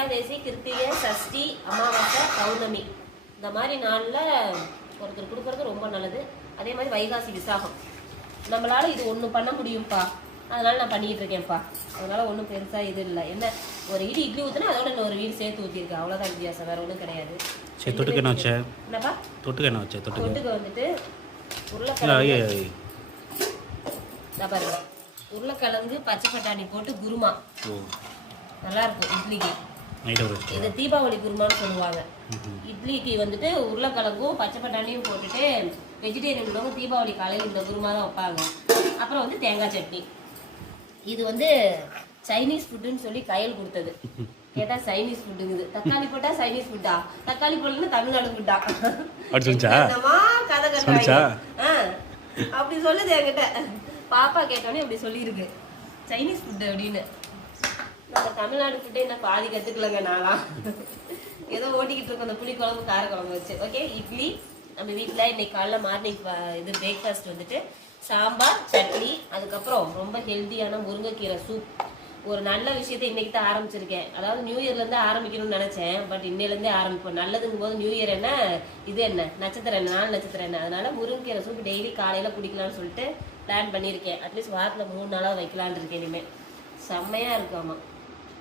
ஏகாதசி, கிருத்திகை, சஷ்டி, அமாவாசை, பௌர்ணமி இந்த மாதிரி நாளில் ஒருத்தர் கொடுக்கறது ரொம்ப நல்லது. அதே மாதிரி வைகாசி விசாகம் நம்மளால இது ஒன்று பண்ண முடியும்ப்பா, அதனால நான் பண்ணிட்டு இருக்கேன்ப்பா. அதனால ஒன்றும் பெருசாக இது இல்லை. என்ன ஒரு இட்லி ஊற்றினா அதோட இன்னொரு வீடு சேர்த்து ஊற்றிருக்கேன், அவ்வளோதான் வித்தியாசம், வேற ஒன்றும் கிடையாது. சரி, தொட்டுக்க என்ன வச்ச? என்னப்பா தொட்டுக்க என்ன வச்ச? தொட்டுக்க வந்துட்டு உருளைக்கிழங்கு, பாருங்க உருளைக்கிழங்கு பச்சை பட்டாணி போட்டு குருமா நல்லா இருக்கும் இட்லிக்கு. இது தீபாவளி குருமான்னு சொல்லுவாங்க. இட்லிக்கு வந்துட்டு உருளைக்கிழங்கும் பச்சை பட்டாணியும் போட்டுட்டு வெஜிடேரியன் உள்ளவங்க தீபாவளி காலையில் இந்த குருமா தான் வைப்பாங்க. அப்புறம் வந்து தேங்காய் சட்னி. இது வந்து சைனீஸ் ஃபுட்டுன்னு சொல்லி கையில் கொடுத்தது. கேட்டா சைனீஸ் ஃபுட்டுங்குது. தக்காளி போட்டா சைனீஸ் ஃபுட்டா, தக்காளி போடலன்னு தமிழ்நாடு ஃபுட்டா. கதை கட்டா அப்படி சொல்லுது என்கிட்ட. பாப்பா கேட்டோன்னே அப்படி சொல்லியிருக்கு சைனீஸ் ஃபுட்டு அப்படின்னு. நம்ம தமிழ்நாடு ஃபுட்டே என்ன பாதி கற்றுக்கலங்க நான்லாம். ஏதோ ஓட்டிக்கிட்டு இருக்கோம் அந்த புளி குழம்பு கார குழம்பு வச்சு. ஓகே, இட்லி நம்ம வீட்டில் இன்னைக்கு காலைல மார்னிங் இது பிரேக்ஃபாஸ்ட் வந்துட்டு சாம்பார் சட்னி, அதுக்கப்புறம் ரொம்ப ஹெல்த்தியான முருங்கைக்கீரை சூப். ஒரு நல்ல விஷயத்தை இன்னைக்கு தான் ஆரம்பிச்சிருக்கேன். அதாவது நியூ இயர்லேருந்து ஆரம்பிக்கணும்னு நினச்சேன், பட் இன்னையிலேருந்தே ஆரம்பிப்போம். நல்லதுங்கும் போது நியூ இயர் என்ன, இது என்ன நட்சத்திரம் என்ன, 4 நட்சத்திரம் என்ன, அதனால முருங்கைக்கீரை சூப் டெய்லி காலையில் குடிக்கலாம்னு சொல்லிட்டு பிளான் பண்ணியிருக்கேன். அட்லீஸ்ட் வாரத்தில் 3 நாளாக வைக்கலான் இருக்கேன். இனிமேல் செம்மையாக இருக்கும். ஆமாம்,